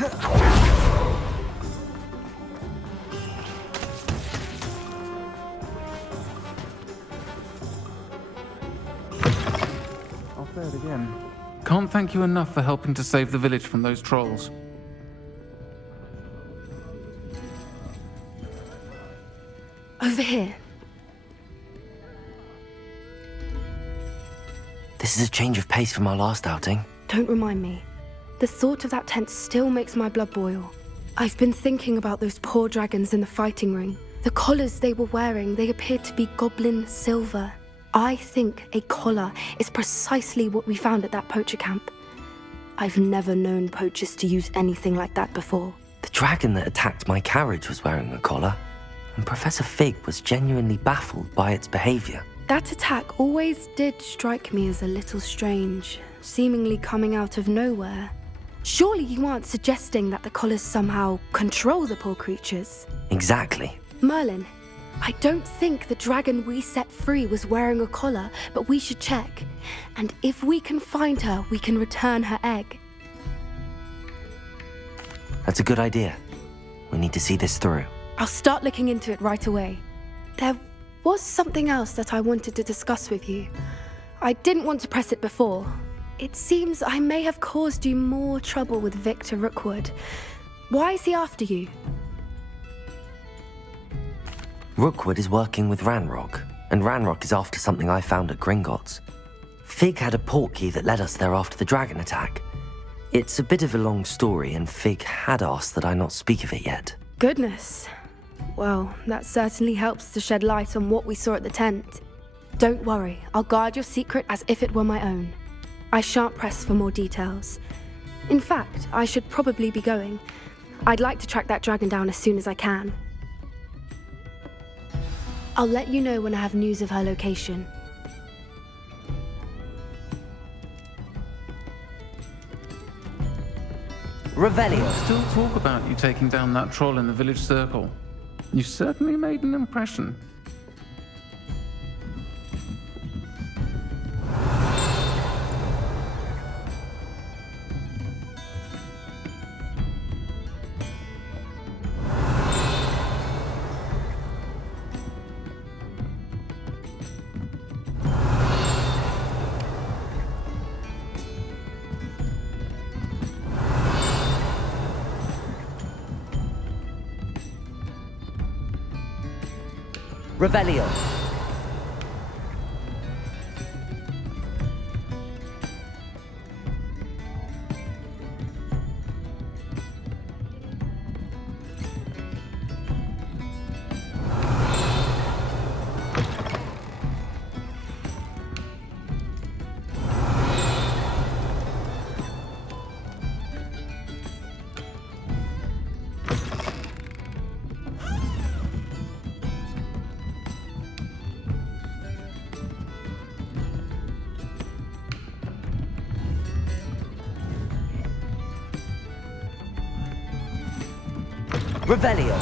I'll say it again. Can't thank you enough for helping to save the village from those trolls. Over here. This is a change of pace from our last outing. Don't remind me. The thought of that tent still makes my blood boil. I've been thinking about those poor dragons in the fighting ring. The collars they were wearing, they appeared to be goblin silver. I think a collar is precisely what we found at that poacher camp. I've never known poachers to use anything like that before. The dragon that attacked my carriage was wearing a collar, and Professor Fig was genuinely baffled by its behavior. That attack always did strike me as a little strange, seemingly coming out of nowhere. Surely you aren't suggesting that the collars somehow control the poor creatures? Exactly. Merlin, I don't think the dragon we set free was wearing a collar, but we should check. And if we can find her, we can return her egg. That's a good idea. We need to see this through. I'll start looking into it right away. There was something else that I wanted to discuss with you. I didn't want to press it before. It seems I may have caused you more trouble with Victor Rookwood. Why is he after you? Rookwood is working with Ranrock, and Ranrock is after something I found at Gringotts. Fig had a portkey that led us there after the dragon attack. It's a bit of a long story, and Fig had asked that I not speak of it yet. Goodness. Well, that certainly helps to shed light on what we saw at the tent. Don't worry, I'll guard your secret as if it were my own. I shan't press for more details. In fact, I should probably be going. I'd like to track that dragon down as soon as I can. I'll let you know when I have news of her location. Revelio. Still talk about you taking down that troll in the village circle. You certainly made an impression. Revelio. Revelio.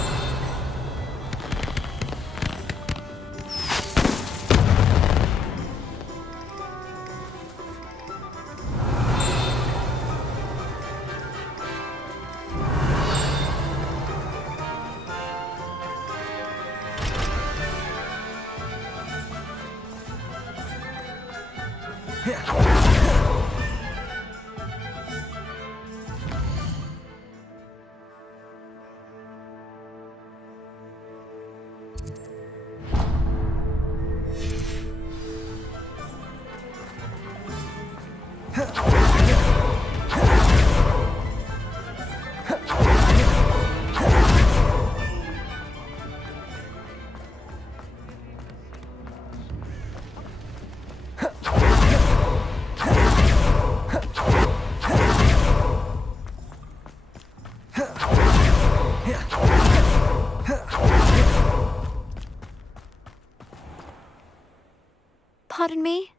Pardon me?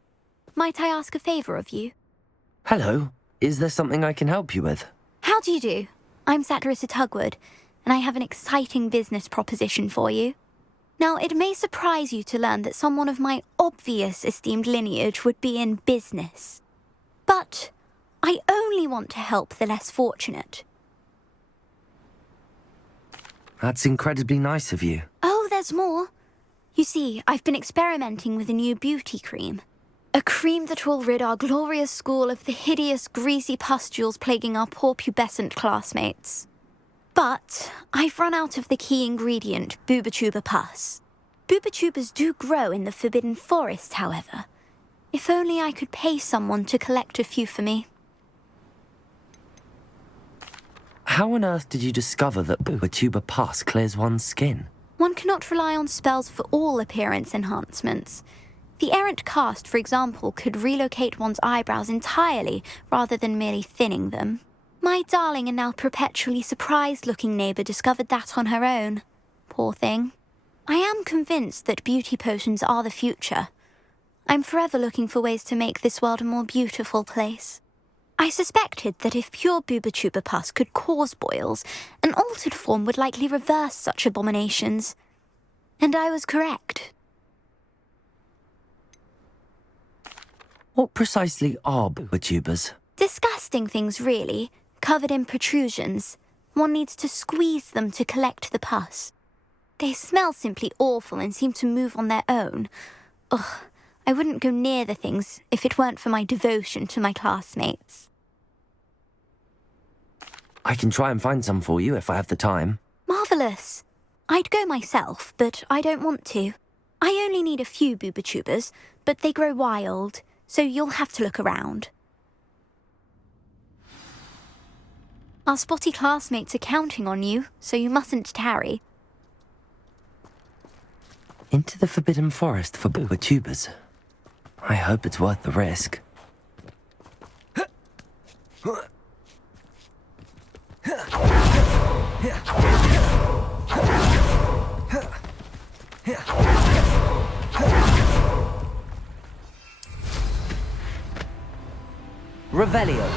Might I ask a favour of you? Hello. Is there something I can help you with? How do you do? I'm Satirissa Tugwood, and I have an exciting business proposition for you. Now, it may surprise you to learn that someone of my obvious esteemed lineage would be in business. But I only want to help the less fortunate. That's incredibly nice of you. Oh, there's more. You see, I've been experimenting with a new beauty cream. A cream that will rid our glorious school of the hideous, greasy pustules plaguing our poor pubescent classmates. But I've run out of the key ingredient, Booba pus. Booba do grow in the Forbidden Forest, however. If only I could pay someone to collect a few for me. How on earth did you discover that Booba pus clears one's skin? One cannot rely on spells for all appearance enhancements. The errant cast, for example, could relocate one's eyebrows entirely rather than merely thinning them. My darling and now perpetually surprised-looking neighbour discovered that on her own. Poor thing. I am convinced that beauty potions are the future. I'm forever looking for ways to make this world a more beautiful place. I suspected that if pure Booba pus could cause boils, an altered form would likely reverse such abominations. And I was correct. What precisely are Booba? Disgusting things, really, covered in protrusions. One needs to squeeze them to collect the pus. They smell simply awful and seem to move on their own. Ugh, I wouldn't go near the things if it weren't for my devotion to my classmates. I can try and find some for you if I have the time. Marvellous. I'd go myself, but I don't want to. I only need a few Booba but they grow wild, so you'll have to look around. Our spotty classmates are counting on you, so you mustn't tarry. Into the Forbidden Forest for Booba. I hope it's worth the risk. Revelio.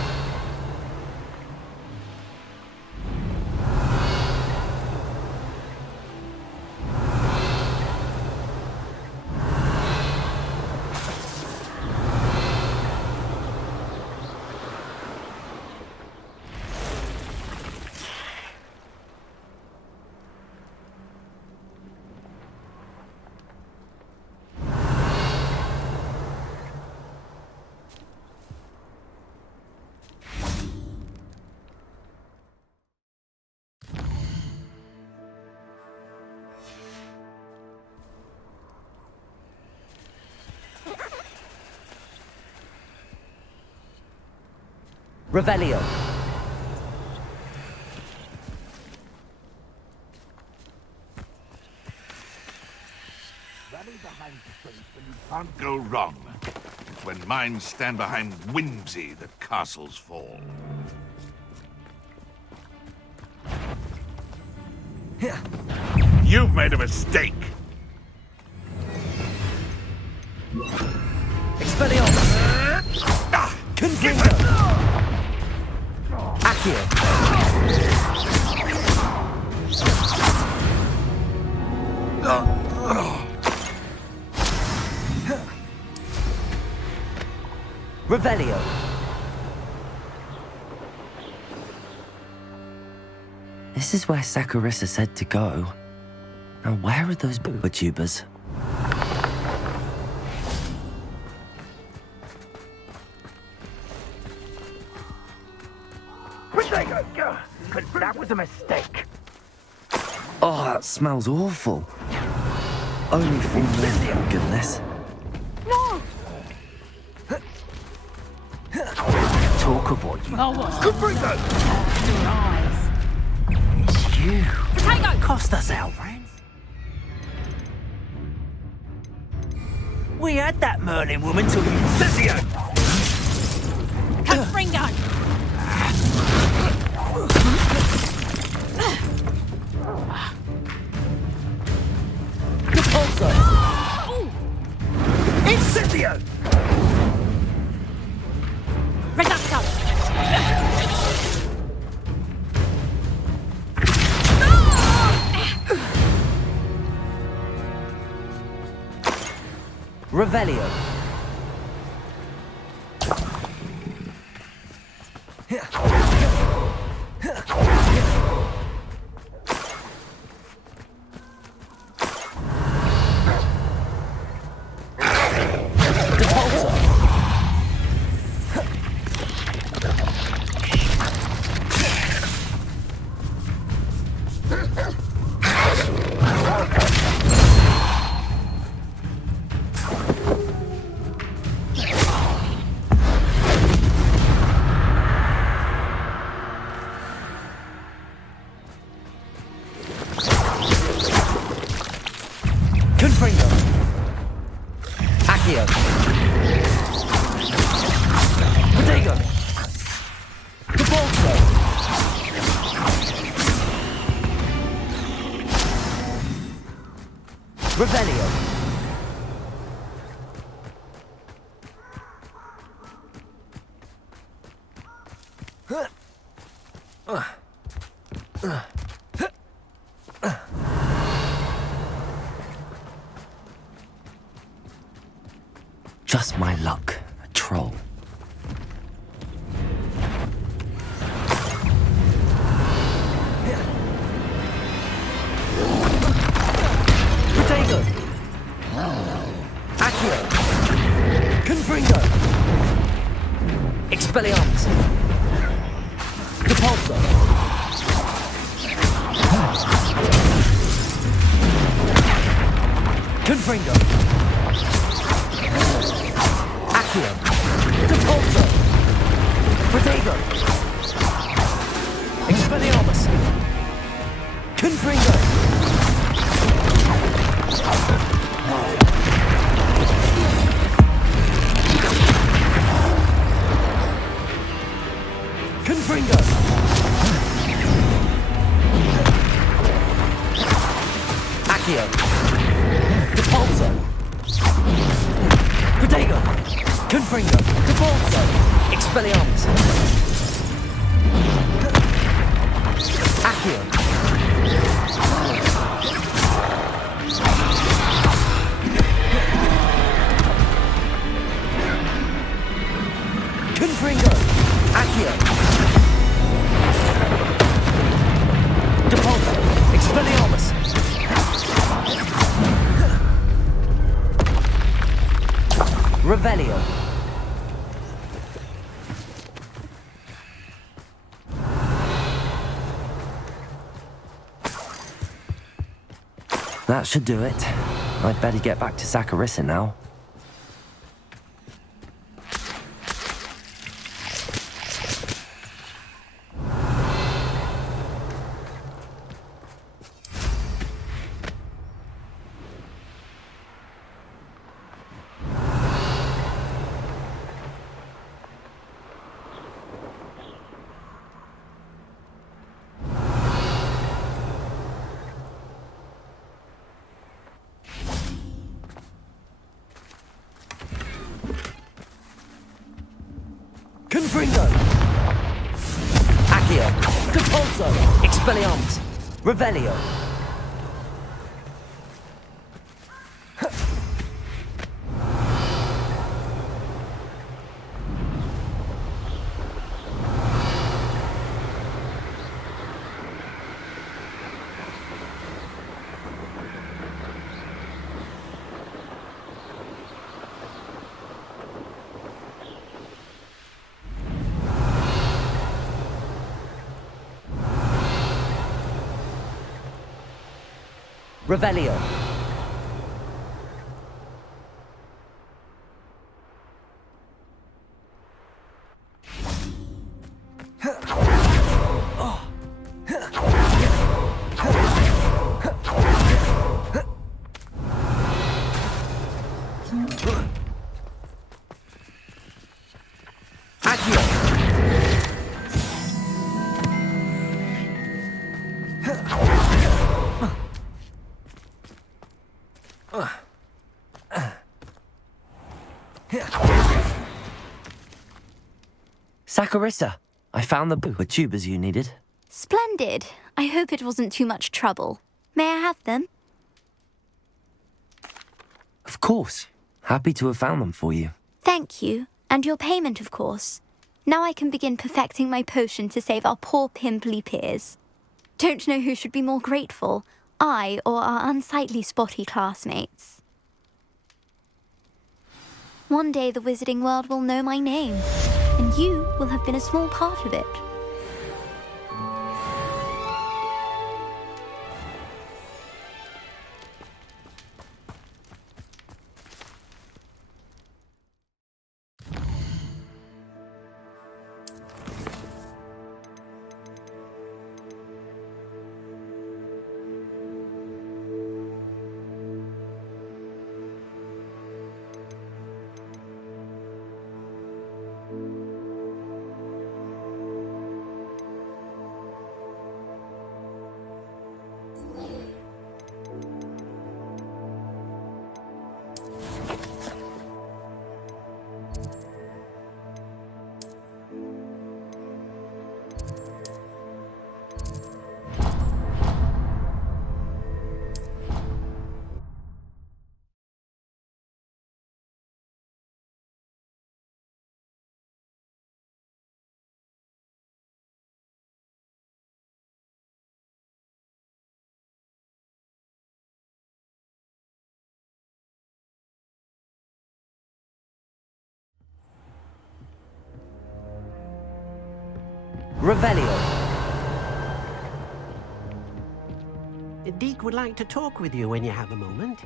Revelio. Rally behind strength when you can't go wrong. It's when minds stand behind whimsy that castles fall. You've made a mistake. Expelliarmus! Confringo! Accio! Revelio! This is where Saccharissa said to go. Now where are those Booba? That was a mistake. Oh, that smells awful. Only for me, goodness. No! Talk of what you... Confringo! It's you. Potato! Cost us our friends. We had that Merlin woman till you... Ceccio! Confringo! Incendio! Reducto! Revelio. Accio. Protego. Debolso. Revelio. Just my luck, a troll. Protego. Accio. Confringo. Expelliarmus. Depulso. Confringo. Accio. Depulso. Protego. Expelliarmus. Confringo. Confringo. Accio. Depulso. Protego. Confringo. Depulso. Expelliarmus. Accio. Confringo. Accio. Depulso. Expelliarmus. Revelio. That should do it. I'd better get back to Saccharissa now. Confringo. Accio. Depulso. Expelliarmus. Revelio. Revelio. Accio. Saccharissa, I found the tubers you needed. Splendid. I hope it wasn't too much trouble. May I have them? Of course. Happy to have found them for you. Thank you. And your payment, of course. Now I can begin perfecting my potion to save our poor pimply peers. Don't know who should be more grateful, I or our unsightly spotty classmates. One day the wizarding world will know my name, and you will have been a small part of it. Revelio. Deke would like to talk with you when you have a moment.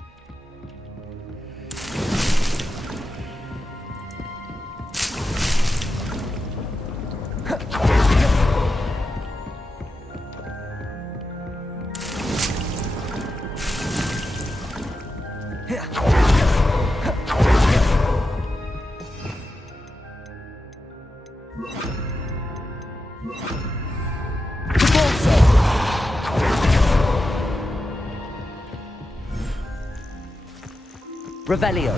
Revelio.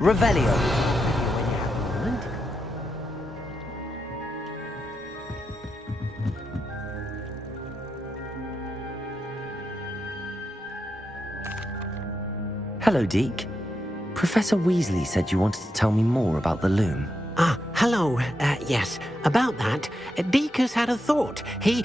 Revelio. Hello, Deke. Professor Weasley said you wanted to tell me more about the loom. Ah, hello. Yes, about that, Deke has had a thought. He...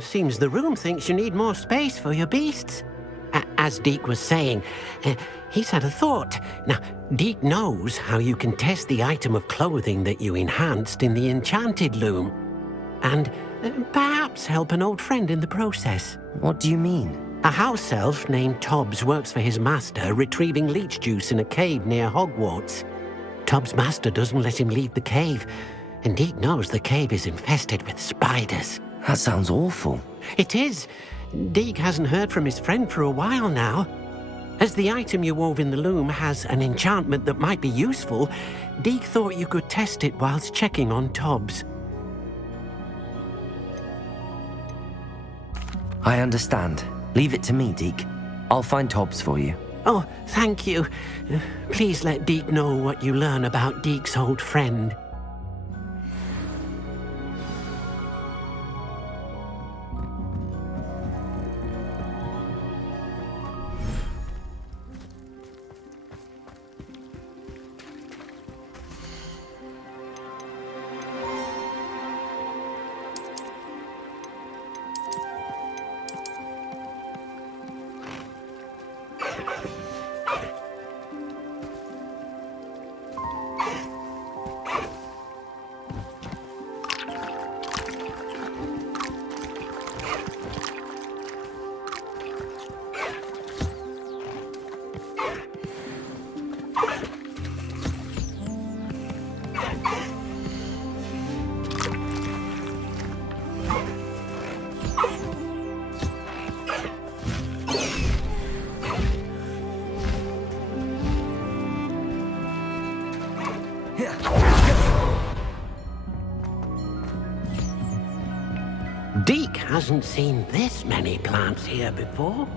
Seems the room thinks you need more space for your beasts. As Deke was saying, he's had a thought. Now, Deke knows how you can test the item of clothing that you enhanced in the enchanted loom. And perhaps help an old friend in the process. What do you mean? A house elf named Tobbs works for his master retrieving leech juice in a cave near Hogwarts. Tobbs' master doesn't let him leave the cave, and Deke knows the cave is infested with spiders. That sounds awful. It is. Deke hasn't heard from his friend for a while now. As the item you wove in the loom has an enchantment that might be useful, Deke thought you could test it whilst checking on Tobbs. I understand. Leave it to me, Deke. I'll find Tobbs for you. Oh, thank you. Please let Deke know what you learn about Deke's old friend. Deke hasn't seen this many plants here before.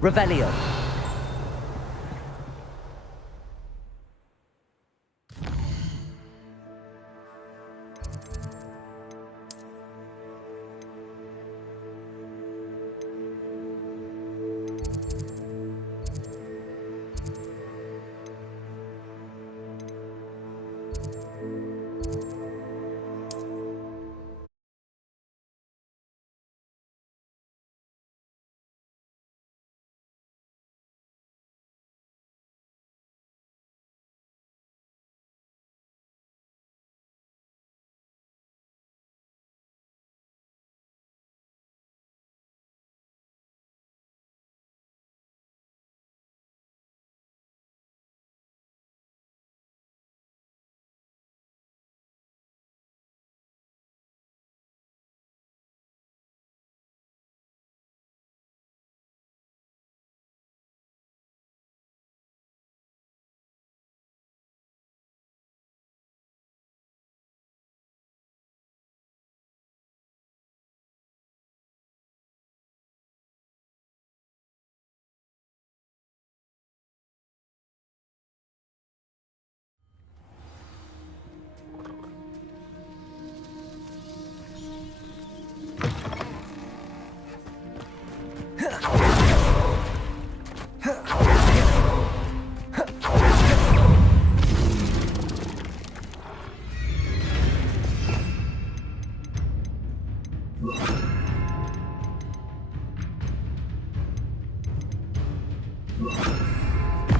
Revelio.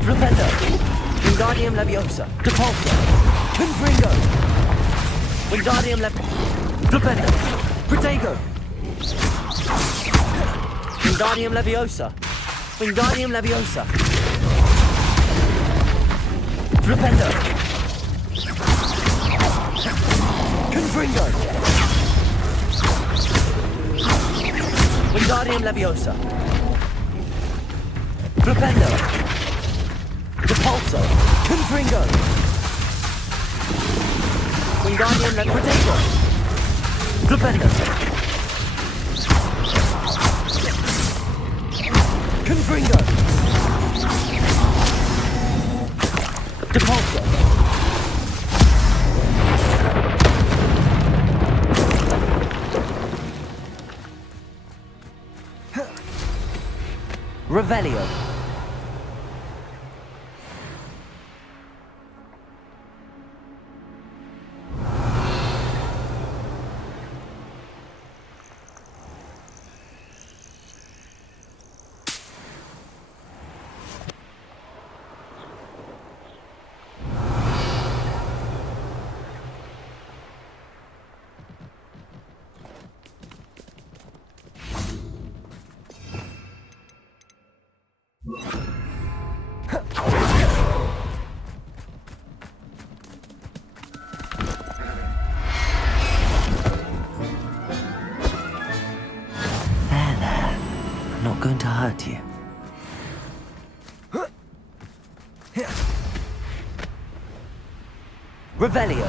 Flipendo. Wingardium Leviosa. Depulso. Confringo. Wingardium Flipendo. Protego. Wingardium Leviosa. Wingardium Leviosa. Flipendo. Confringo. Wingardium Leviosa. Flipendo. Depulso. Confringo. Wingardium Protego. Flipendo. Confringo. Depulso. Revelio. Going to hurt you. Revelio.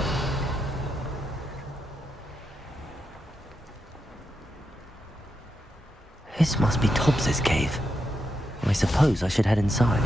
This must be Tobbs's cave. I suppose I should head inside.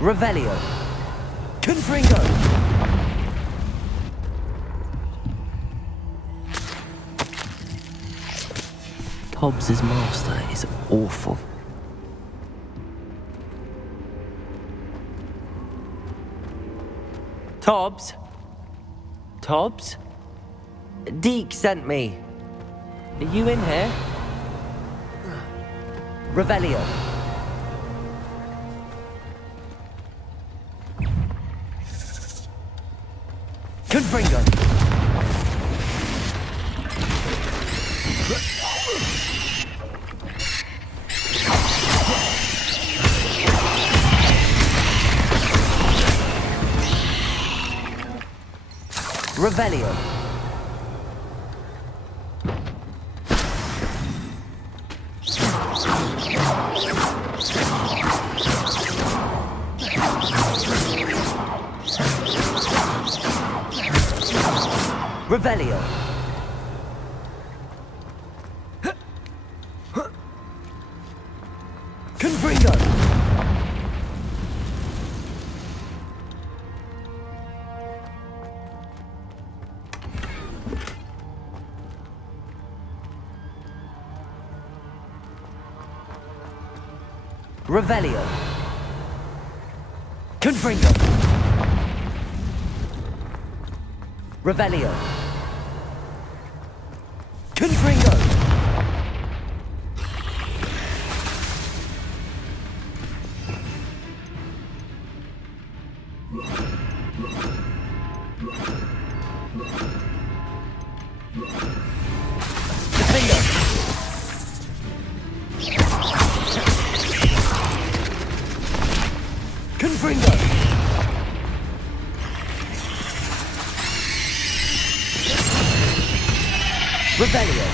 Revelio. Confringo. Tobbs's master is awful. Tobbs? Tobbs? Deke sent me. Are you in here? Revelio. Confringo. Revelio. Revelio. Confringo. Revelio. Confringo. Revelio. Confringo. Defender. Confringo. Revelio.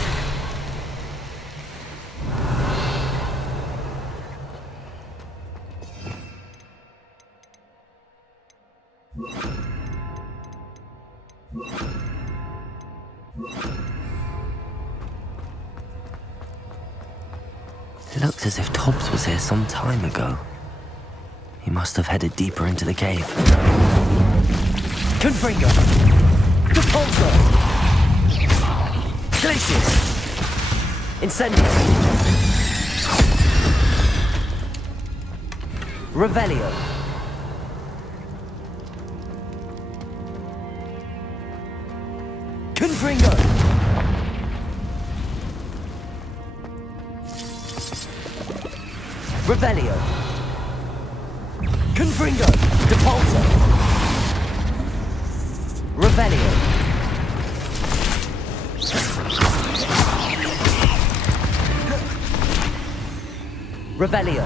It looked as if Tobbs was here some time ago. He must have headed deeper into the cave. Confringo. Depulso. Glacius. Incendio. Revelio. Confringo. Revelio. Confringo. Depulso. Revelio. Revelio.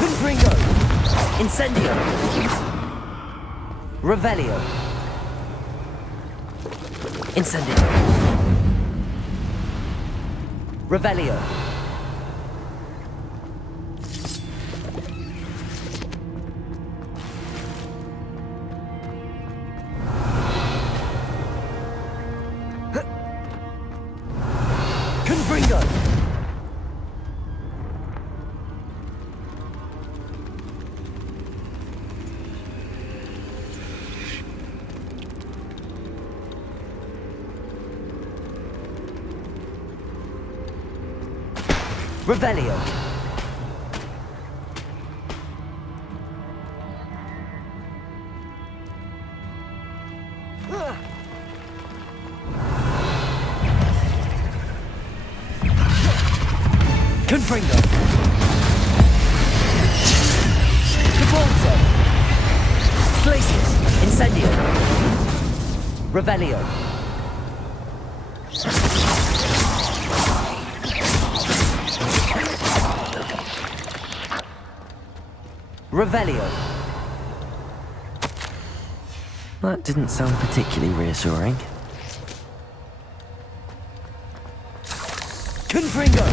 Confringo. Incendio. Revelio. Incendio. Revelio. Confringo. Revelio. Confringo. Depulso. Glacius. Incendio. Revelio. Revelio. That didn't sound particularly reassuring. Confringo.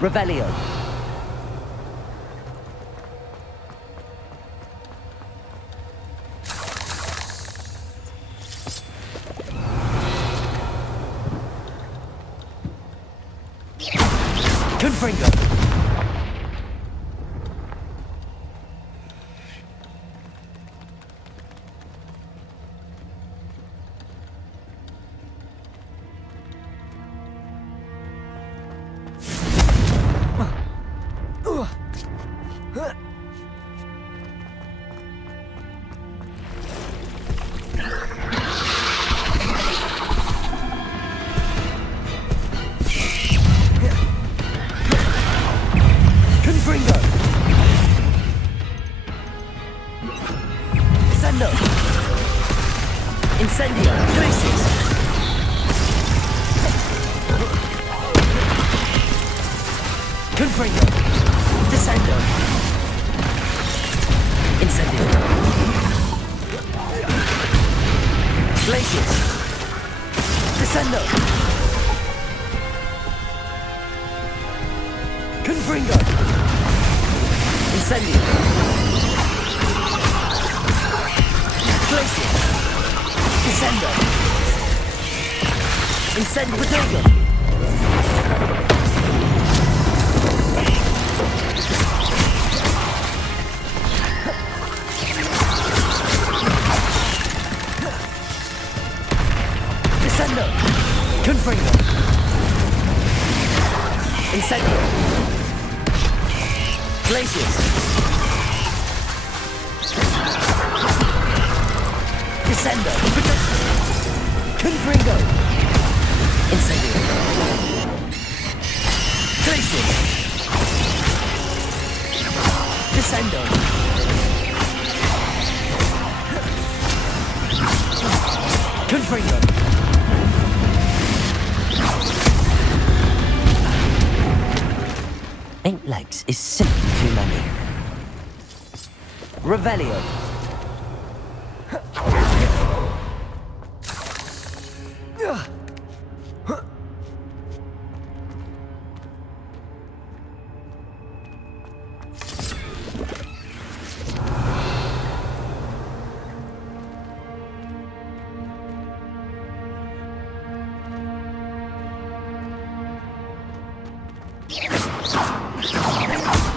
Revelio. Confringo. Confringo. Sendo. Incendio. Glacius. Confringo. Descendo. Incendio. Glacius. Descendo. Confringo. Incendio. Glacius. Descendo. Incendio. Potato. Descendo. Confringo. Incendio. Glacius. Descendo. Confringo. Incendio. Glacius. Descendo. Confringo. 8 legs is simply too many. Revelio.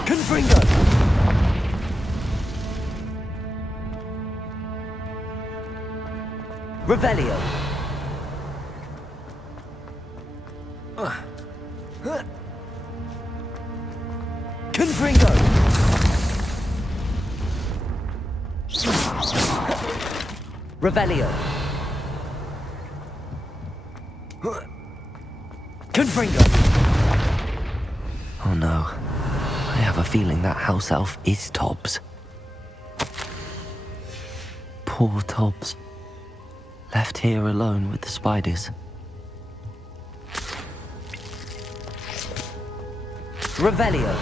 Confringo. Revelio. Confringo. Revelio. Confringo. Oh no. I have a feeling that house elf is Tobbs. Poor Tobbs. Left here alone with the spiders. Revelio.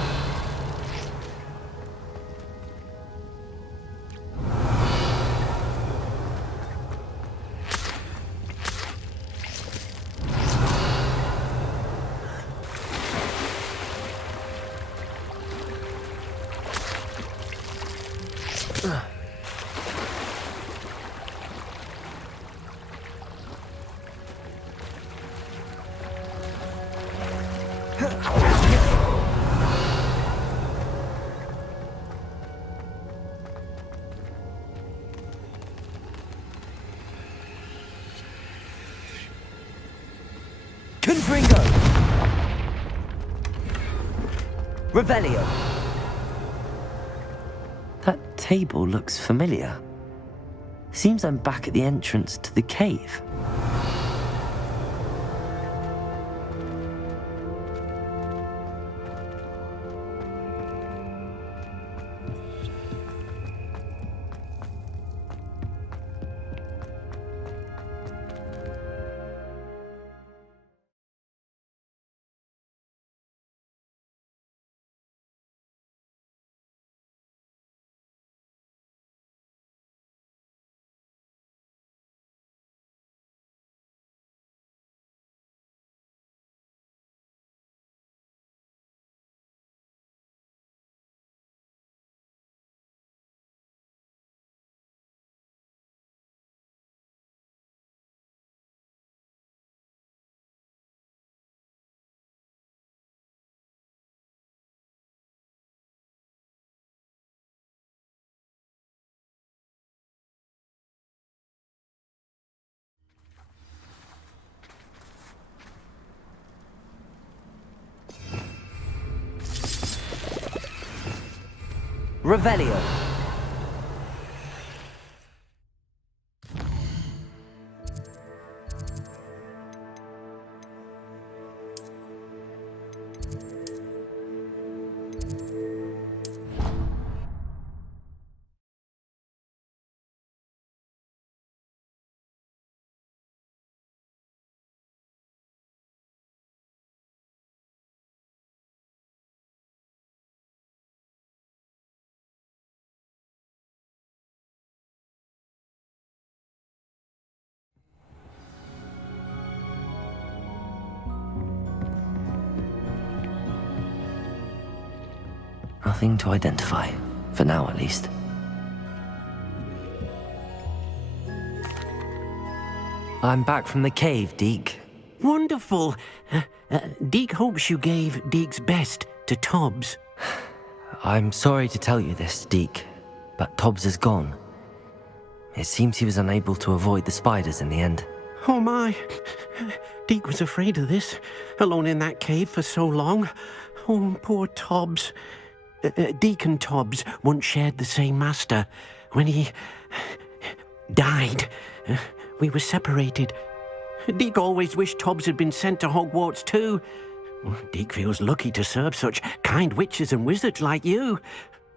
Confringo. Revelio. That table looks familiar. Seems I'm back at the entrance to the cave. Revelio. Nothing to identify. For now, at least. I'm back from the cave, Deke. Wonderful. Deke hopes you gave Deke's best to Tobbs. I'm sorry to tell you this, Deke, but Tobbs is gone. It seems he was unable to avoid the spiders in the end. Oh my. Deke was afraid of this, alone in that cave for so long. Oh, poor Tobbs. Deke and Tobbs once shared the same master. When he died, we were separated. Deke always wished Tobbs had been sent to Hogwarts too. Deke feels lucky to serve such kind witches and wizards like you.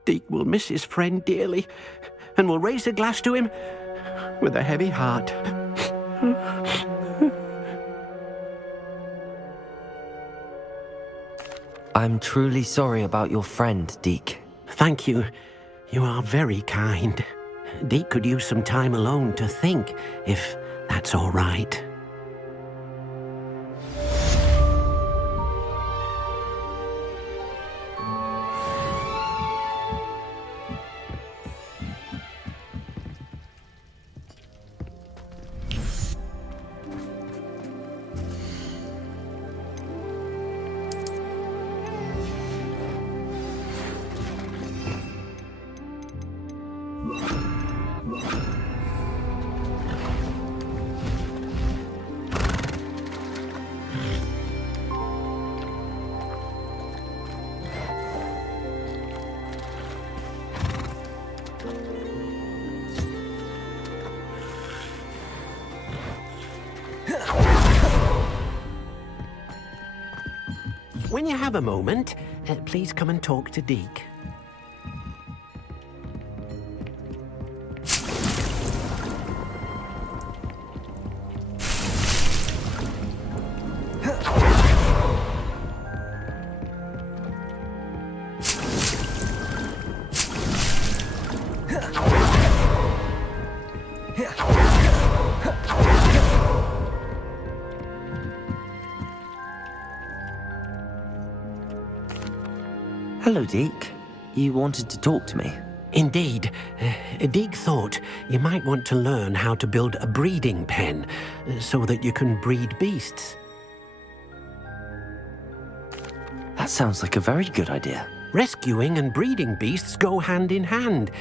Deke will miss his friend dearly, and will raise a glass to him with a heavy heart. I'm truly sorry about your friend, Deke. Thank you. You are very kind. Deke could use some time alone to think, if that's all right. When you have a moment, please come and talk to Deke. Hello, Deke. You wanted to talk to me? Indeed. Deke thought you might want to learn how to build a breeding pen so that you can breed beasts. That sounds like a very good idea. Rescuing and breeding beasts go hand in hand.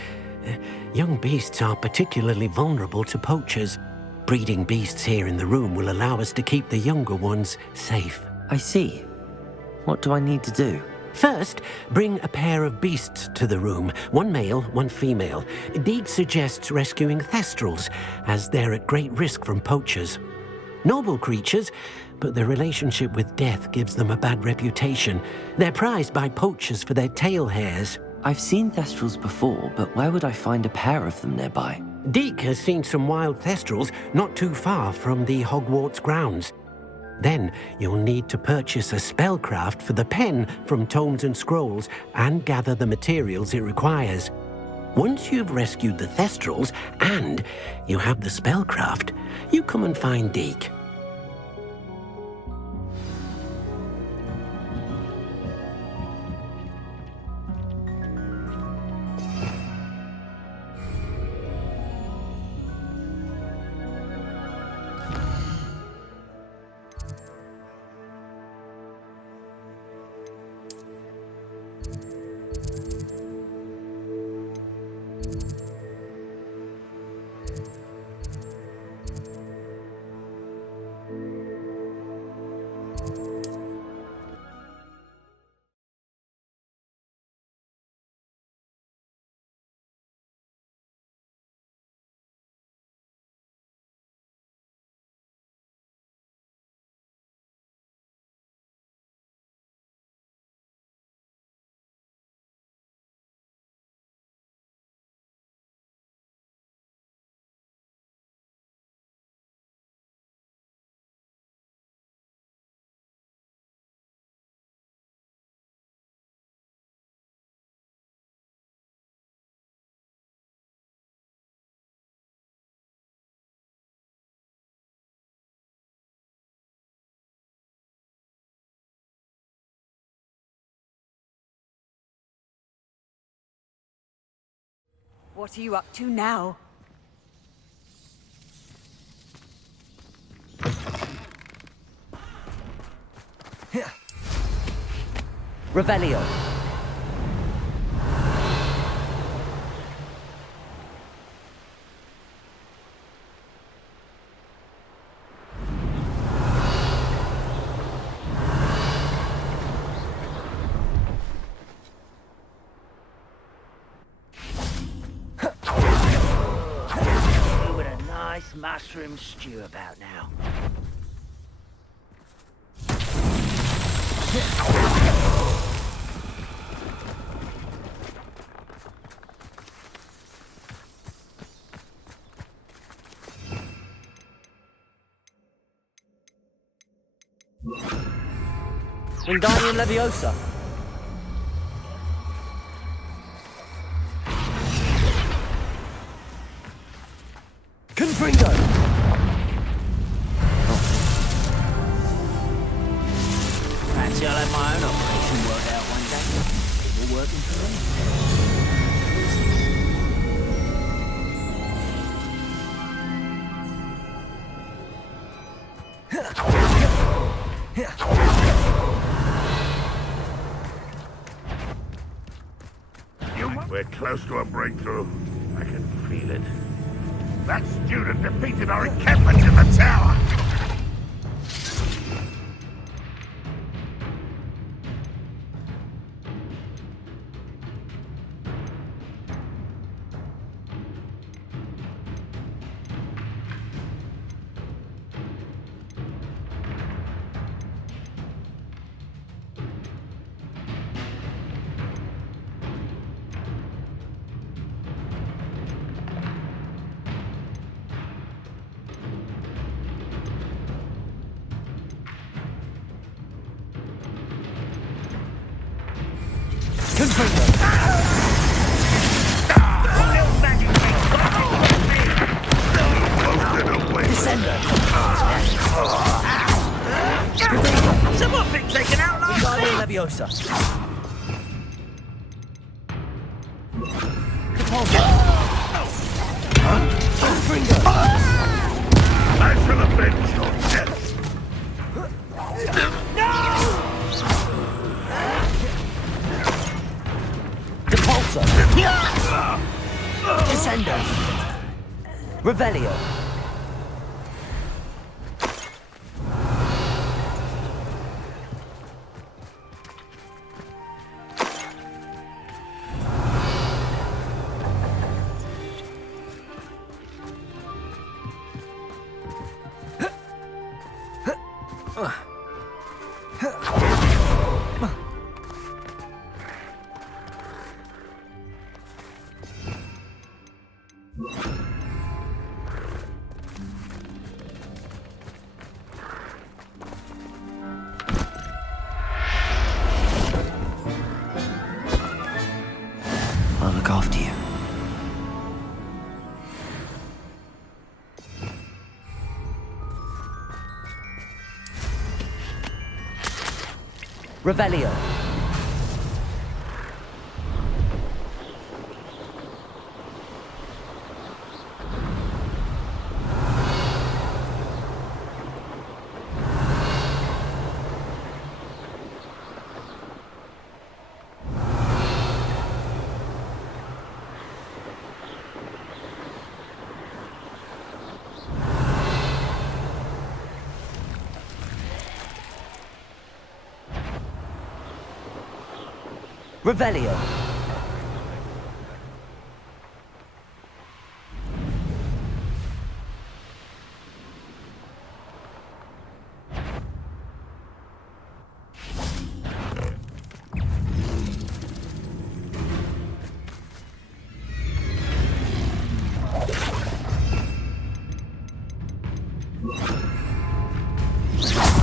Young beasts are particularly vulnerable to poachers. Breeding beasts here in the room will allow us to keep the younger ones safe. I see. What do I need to do? First, bring a pair of beasts to the room, one male, one female. Deke suggests rescuing thestrals, as they're at great risk from poachers. Noble creatures, but their relationship with death gives them a bad reputation. They're prized by poachers for their tail hairs. I've seen thestrals before, but where would I find a pair of them nearby? Deke has seen some wild thestrals not too far from the Hogwarts grounds. Then you'll need to purchase a spellcraft for the pen from Tomes and Scrolls and gather the materials it requires. Once you've rescued the thestrals and you have the spellcraft, you come and find Deke. What are you up to now? Revelio. With a nice mushroom stew about now. Wingardium Leviosa. Confringo. Fancy I'll have my own operation worked out one day. People working for me. We're close to a breakthrough. I can feel it. That student defeated our encampment in the tower! Someone been taken out last Wingardium Leviosa. Confringo. I shall avenge your death! Depulso. Descendo. Revelio. I'll look after you. Revelio. Revelio.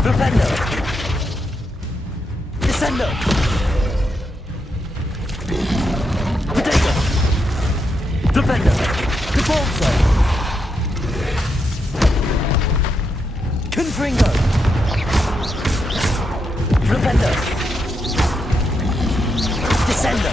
Flipendo. Descendo. Potato. Flipendo. Depulso. Confringo. Flipendo. Descendo.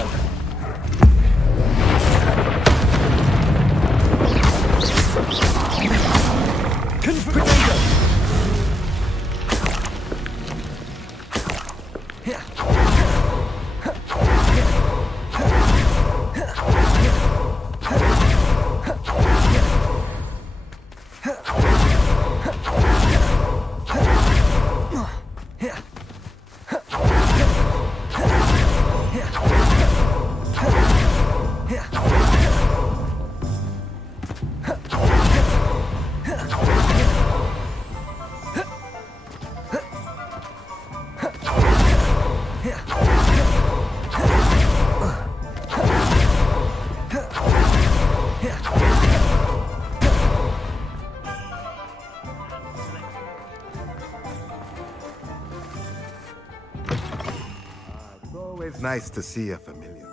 Always nice to see a familiar.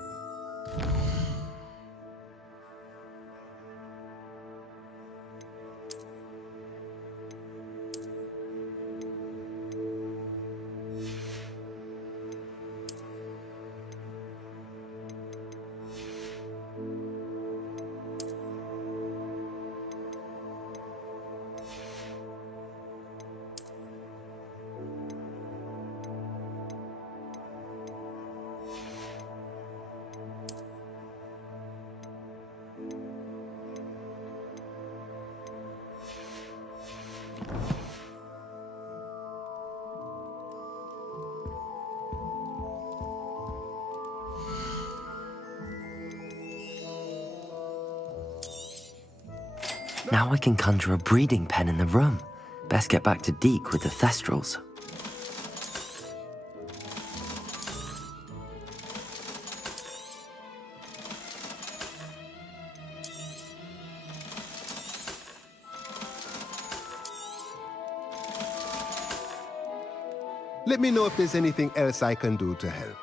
Now I can conjure a breeding pen in the room. Best get back to Deke with the Thestrals. Let me know if there's anything else I can do to help.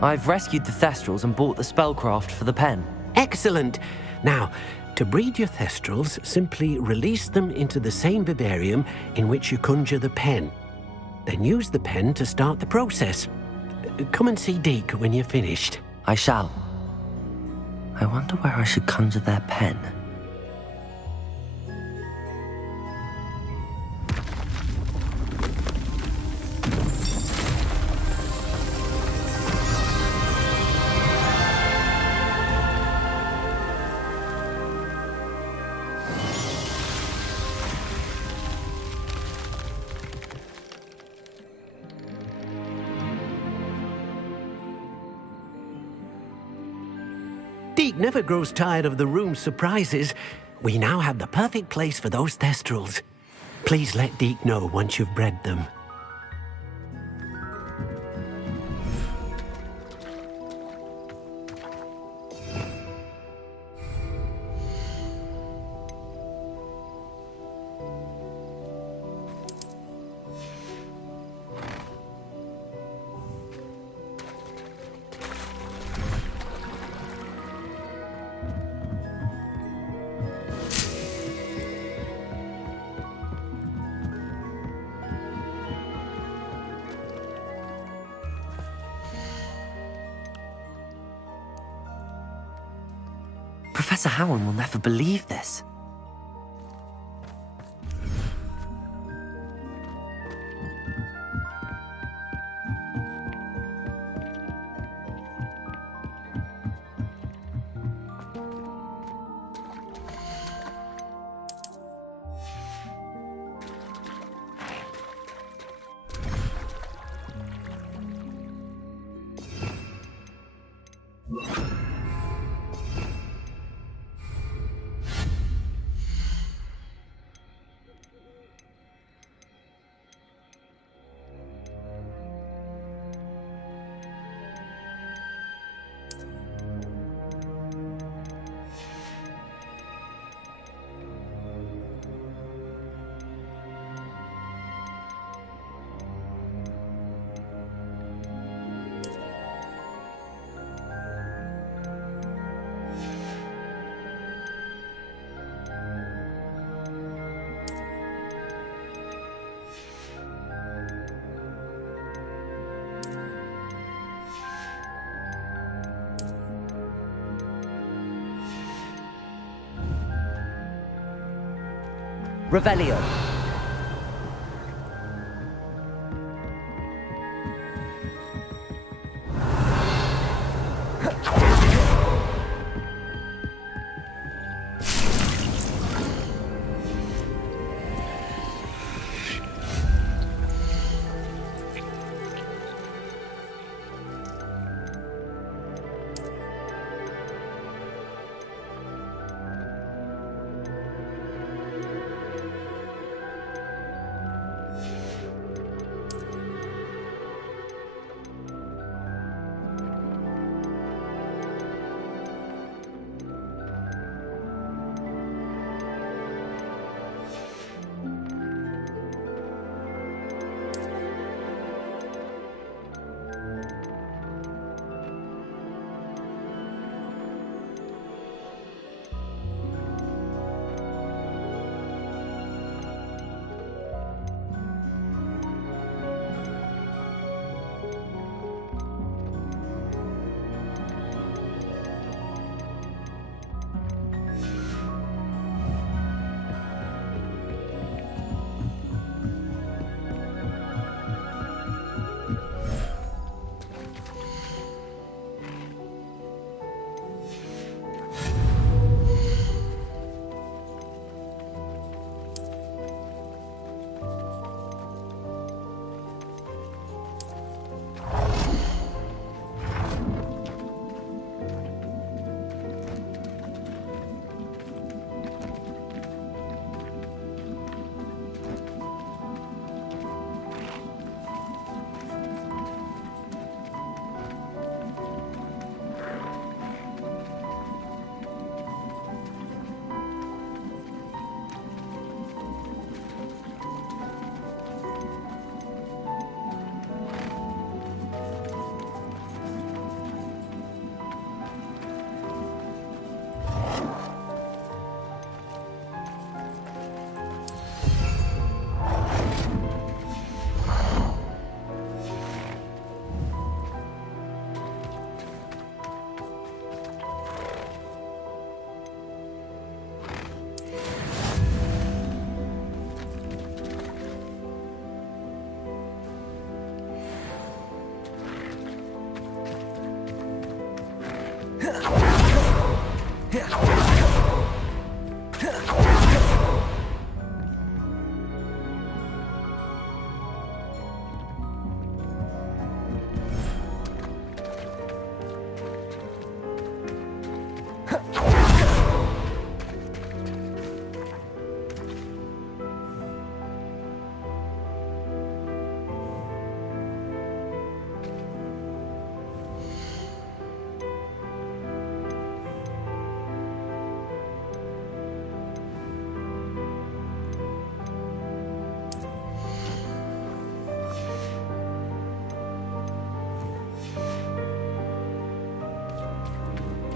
I've rescued the Thestrals and bought the spellcraft for the pen. Excellent. Now, to breed your Thestrals, simply release them into the same vivarium in which you conjure the pen. Then use the pen to start the process. Come and see Deke when you're finished. I shall. I wonder where I should conjure their pen. Deke never grows tired of the room's surprises. We now have the perfect place for those Thestrals. Please let Deke know once you've bred them. Professor Howard will never believe this. Revelio.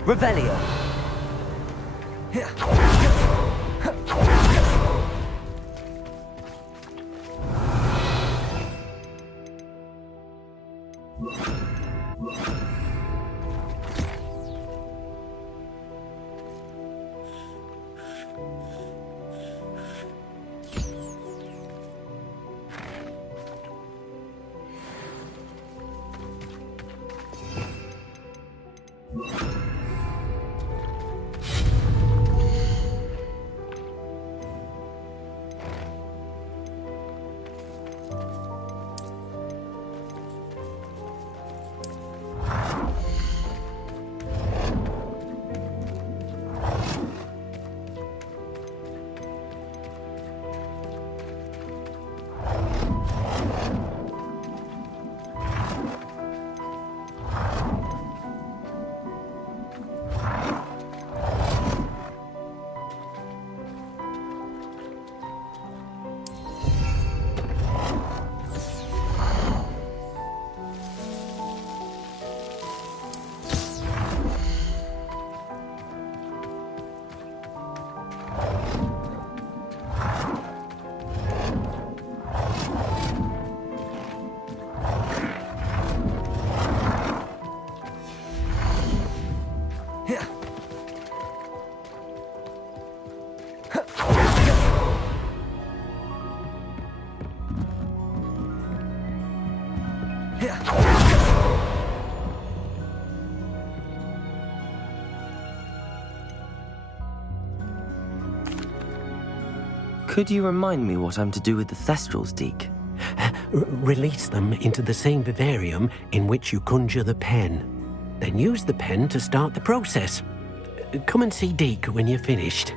Revelio. Could you remind me what I'm to do with the Thestrals, Deke? Release them into the same vivarium in which you conjure the pen. Then use the pen to start the process. Come and see Deke when you're finished.